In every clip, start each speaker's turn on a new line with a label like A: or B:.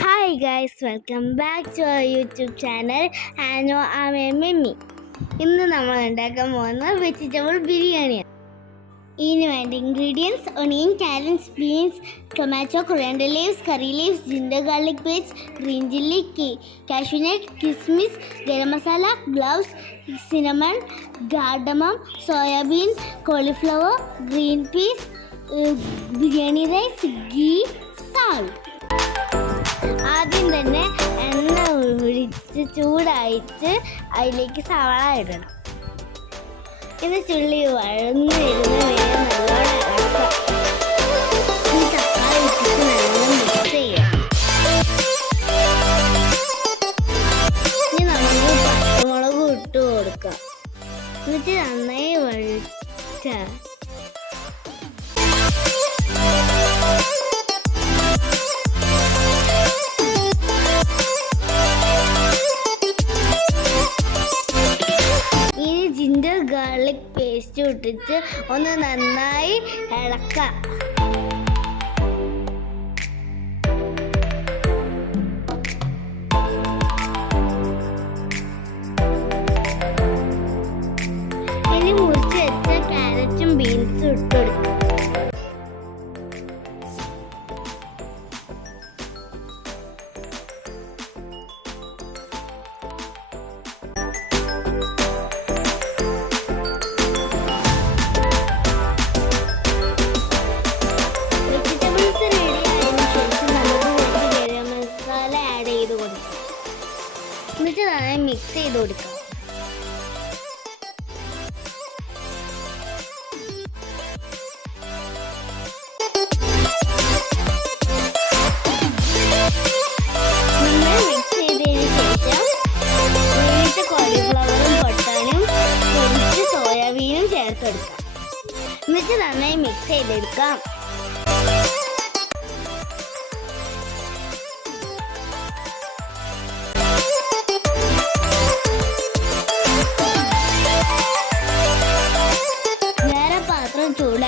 A: Hi guys welcome back to our YouTube channel ആനോ ആമേ മെമ്മി ഇന്ന് നമ്മൾ ഉണ്ടാക്കാൻ പോകുന്ന വെജിറ്റബിൾ ബിരിയാണിയാണ് ഇതിന് വേണ്ട ingredients onion carrots beans tomato coriander leaves curry leaves ginger garlic paste green chilli cashew nut kismis garam masala cloves cinnamon cardamom soybean cauliflower green peas biryani rice ghee ചൂടായിട്ട് അതിലേക്ക് സവാള ഇടണം. ഇത് ചുള്ളി വഴന്നു വരുന്ന വരെ ഇനി നമുക്ക് ഇട്ട് കൊടുക്കാം. നന്നായി വഴിച്ചാൽ പേസ്റ്റ് ഇട്ടിട്ട് ഒന്ന് നന്നായി ഇളക്കാം എന്നിട്ട് നന്നായി മിക്സ് ചെയ്ത് കൊടുക്കാം. സോയാബീനും ചേർത്തെടുക്കാം. എന്നിട്ട് നന്നായി മിക്സ് ചെയ്തെടുക്കാം.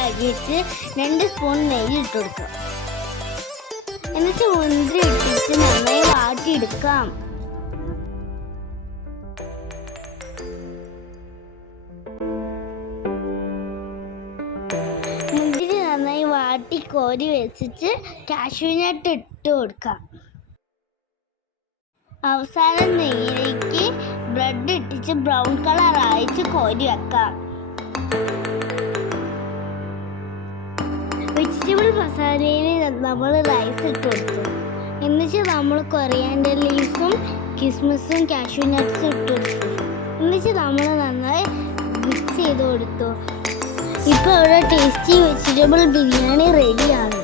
A: പാത്രം ചൂടാക്കിയിട്ട് രണ്ട് സ്പൂൺ നെയ്യ് ഇട്ട് കൊടുക്കാം. എന്നിട്ട് മുന്തിരി ഇട്ടിട്ട് നന്നായി വാട്ടിയെടുക്കാം. മുന്തിരി നന്നായി വാട്ടി കോരി വെച്ചിട്ട് കാശുവിനായിട്ട് ഇട്ട് കൊടുക്കാം. അവസാനം നെയ്യിലേക്ക് ബ്രെഡ് ഇട്ടിച്ച് ബ്രൗൺ കളർ ആയിട്ട് കോരി വെക്കാം. വെജിറ്റബിൾ മസാലയിൽ നമ്മൾ റൈസ് ഇട്ട് കൊടുത്തു. എന്നിട്ട് നമ്മൾ കൊറിയാന്റെ ലീവ്സും കിസ്മിസും കാഷ്യൂ നട്ട്സും ഇട്ട് കൊടുത്തു. എന്നിട്ട് നമ്മൾ നന്നായി മിക്സ് ചെയ്ത് കൊടുത്തു. ഇപ്പോൾ ഇവിടെ ടേസ്റ്റി വെജിറ്റബിൾ ബിരിയാണി റെഡിയാണ്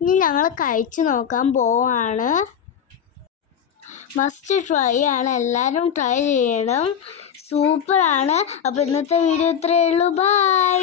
A: ഇനി ഞങ്ങൾ കഴിച്ചു നോക്കാൻ പോവാണ്. മസ്റ്റ് ട്രൈ ആണ്. എല്ലാവരും ട്രൈ ചെയ്യണം. സൂപ്പറാണ് അപ്പോൾ ഇന്നത്തെ വീഡിയോ ഇത്രയേ ഉള്ളൂ. ബൈ